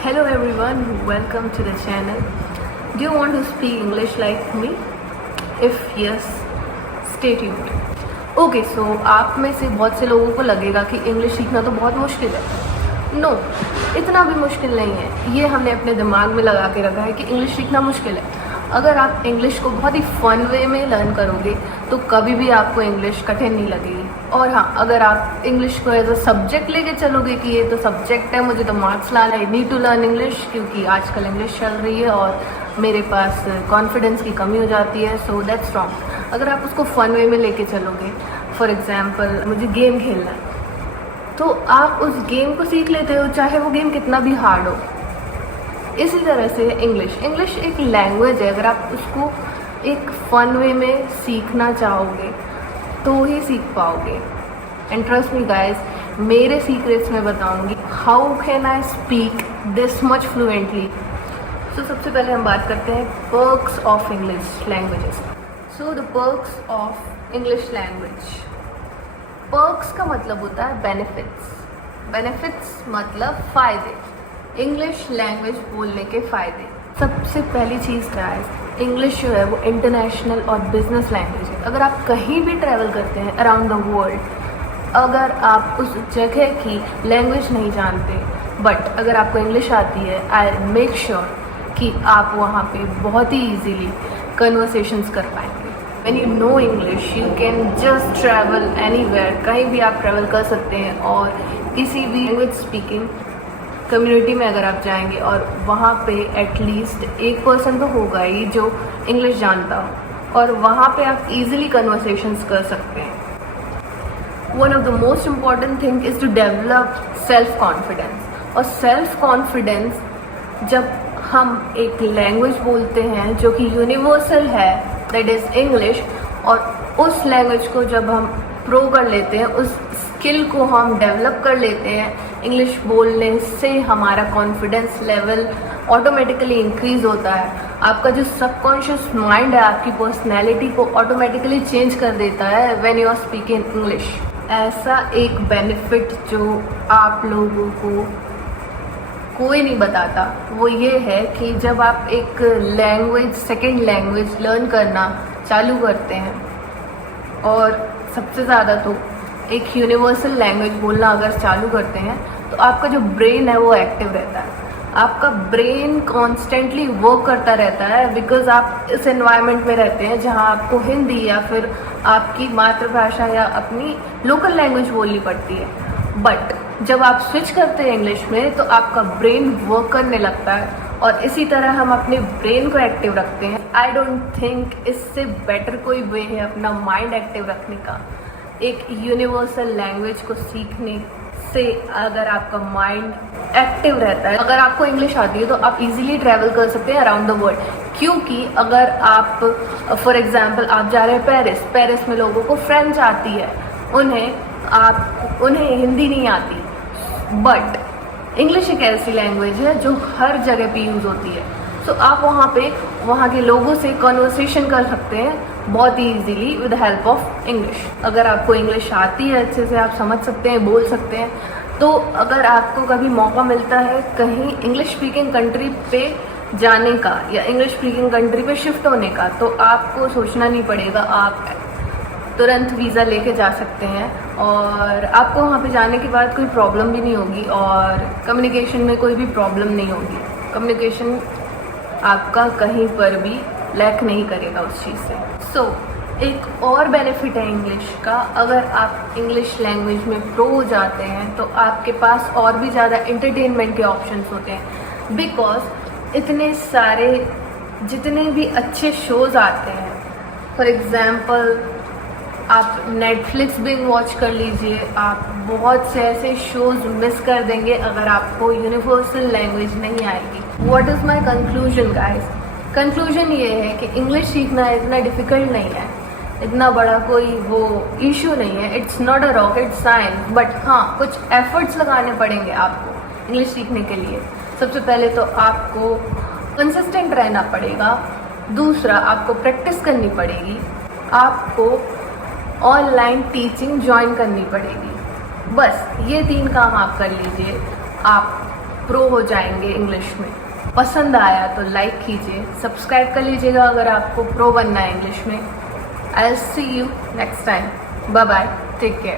Hello everyone, welcome to the channel. Do you want to speak English like me? If yes, stay tuned. Okay, so आप में से बहुत से लोगों को लगेगा कि इंग्लिश सीखना तो बहुत मुश्किल है. नो, इतना भी मुश्किल नहीं है. ये हमने अपने दिमाग में लगा के रखा है कि इंग्लिश सीखना मुश्किल है. अगर आप इंग्लिश को बहुत ही फ़न वे में लर्न करोगे तो कभी भी आपको इंग्लिश कठिन नहीं लगेगी. और हाँ, अगर आप इंग्लिश को एज अ सब्जेक्ट लेके चलोगे कि ये तो सब्जेक्ट है, मुझे तो मार्क्स लाना है, नीड टू लर्न इंग्लिश क्योंकि आजकल इंग्लिश चल रही है और मेरे पास कॉन्फिडेंस की कमी हो जाती है, सो दैट्स रॉन्ग. अगर आप उसको फ़न वे में लेके चलोगे, फॉर एग्जाम्पल मुझे गेम खेलना है, तो आप उस गेम को सीख लेते हो चाहे वो गेम कितना भी हार्ड हो. इसी तरह से इंग्लिश एक लैंग्वेज है. अगर आप उसको एक फ़न वे में सीखना चाहोगे तो ही सीख पाओगे. एंड ट्रस्ट मी गाइस, मेरे सीक्रेट्स में बताऊंगी how can I speak this much fluently. So सबसे पहले हम बात करते हैं perks of English languages. So the perks of English language. Perks का मतलब होता है बेनिफिट्स. बेनिफिट्स मतलब फ़ायदे. इंग्लिश लैंग्वेज बोलने के फ़ायदे. सबसे पहली चीज़ क्या है, इंग्लिश जो है वो इंटरनेशनल और बिजनेस लैंग्वेज है. अगर आप कहीं भी ट्रैवल करते हैं अराउंड द वर्ल्ड, अगर आप उस जगह की लैंग्वेज नहीं जानते बट अगर आपको इंग्लिश आती है, आई मेक श्योर कि आप वहाँ पे बहुत ही ईजीली कन्वर्सेशंस कर पाएंगे. When you know English you can just travel anywhere. कहीं भी आप ट्रैवल कर सकते हैं और किसी भी लैंग्वेज स्पीकिंग कम्युनिटी में अगर आप जाएंगे और वहाँ पे एटलीस्ट एक पर्सन तो होगा ही जो इंग्लिश जानता हो और वहाँ पे आप इजीली कन्वर्सेशंस कर सकते हैं. One of the most important thing is to develop self confidence. और सेल्फ कॉन्फिडेंस जब हम एक लैंग्वेज बोलते हैं जो कि यूनिवर्सल है, दैट इज़ इंग्लिश, और उस लैंग्वेज को जब हम प्रो कर लेते हैं, उस स्किल को हम डेवलप कर लेते हैं, इंग्लिश बोलने से हमारा कॉन्फिडेंस लेवल ऑटोमेटिकली इंक्रीज़ होता है. आपका जो सबकॉन्शियस माइंड है आपकी पर्सनैलिटी को ऑटोमेटिकली चेंज कर देता है when you are speaking English. ऐसा एक बेनिफिट जो आप लोगों को कोई नहीं बताता वो ये है कि जब आप एक लैंग्वेज, सेकेंड लैंग्वेज लर्न करना चालू करते हैं और सबसे ज़्यादा तो एक यूनिवर्सल लैंग्वेज बोलना अगर चालू करते हैं तो आपका जो ब्रेन है वो एक्टिव रहता है. आपका ब्रेन कॉन्स्टेंटली वर्क करता रहता है बिकॉज आप इस एनवायरनमेंट में रहते हैं जहाँ आपको हिंदी या फिर आपकी मातृभाषा या अपनी लोकल लैंग्वेज बोलनी पड़ती है. बट जब आप स्विच करते हैं इंग्लिश में तो आपका ब्रेन वर्क करने लगता है और इसी तरह हम अपने ब्रेन को एक्टिव रखते हैं. आई डोंट थिंक इससे बेटर कोई वे है अपना माइंड एक्टिव रखने का. एक यूनिवर्सल लैंग्वेज को सीखने से अगर आपका माइंड एक्टिव रहता है, अगर आपको इंग्लिश आती है तो आप इजीली ट्रैवल कर सकते हैं अराउंड द वर्ल्ड. क्योंकि अगर आप फॉर एग्जांपल आप जा रहे हैं पेरिस में लोगों को फ्रेंच आती है, उन्हें हिंदी नहीं आती, बट इंग्लिश एक ऐसी लैंग्वेज है जो हर जगह पे यूज़ होती है. सो आप वहाँ के लोगों से कन्वर्सेशन कर सकते हैं बहुत ही easily with help of English. अगर आपको इंग्लिश आती है अच्छे से, आप समझ सकते हैं, बोल सकते हैं, तो अगर आपको कभी मौका मिलता है कहीं इंग्लिश स्पीकिंग कंट्री पे जाने का या इंग्लिश स्पीकिंग कंट्री पे शिफ्ट होने का, तो आपको सोचना नहीं पड़ेगा. आप तुरंत वीज़ा लेके जा सकते हैं और आपको वहाँ पे जाने के बाद कोई प्रॉब्लम भी नहीं होगी और कम्युनिकेशन में कोई भी प्रॉब्लम नहीं होगी. कम्युनिकेशन आपका कहीं पर भी लैक नहीं करेगा उस चीज़ से. सो एक और बेनिफिट है इंग्लिश का, अगर आप इंग्लिश लैंग्वेज में प्रो हो जाते हैं तो आपके पास और भी ज़्यादा एंटरटेनमेंट के ऑप्शंस होते हैं. बिकॉज इतने सारे जितने भी अच्छे शोज़ आते हैं, फॉर एग्ज़ाम्पल आप नेटफ्लिक्स बिंग वॉच कर लीजिए, आप बहुत से ऐसे शोज़ मिस कर देंगे अगर आपको यूनिवर्सल लैंग्वेज नहीं आएगी. What is my conclusion guys? Conclusion ये है कि इंग्लिश सीखना इतना डिफ़िकल्ट नहीं है, इतना बड़ा कोई वो इशू नहीं है. It's not a rocket science, but हाँ कुछ एफर्ट्स लगाने पड़ेंगे आपको इंग्लिश सीखने के लिए. सबसे पहले तो आपको कंसिस्टेंट रहना पड़ेगा. दूसरा, आपको प्रैक्टिस करनी पड़ेगी. आपको ऑनलाइन टीचिंग ज्वाइन करनी पड़ेगी. बस ये 3 काम आप कर लीजिए, आप प्रो हो जाएंगे इंग्लिश में। पसंद आया तो लाइक कीजिए, सब्सक्राइब कर लीजिएगा अगर आपको प्रो बनना है इंग्लिश में। I will see you next time. Bye bye, take care.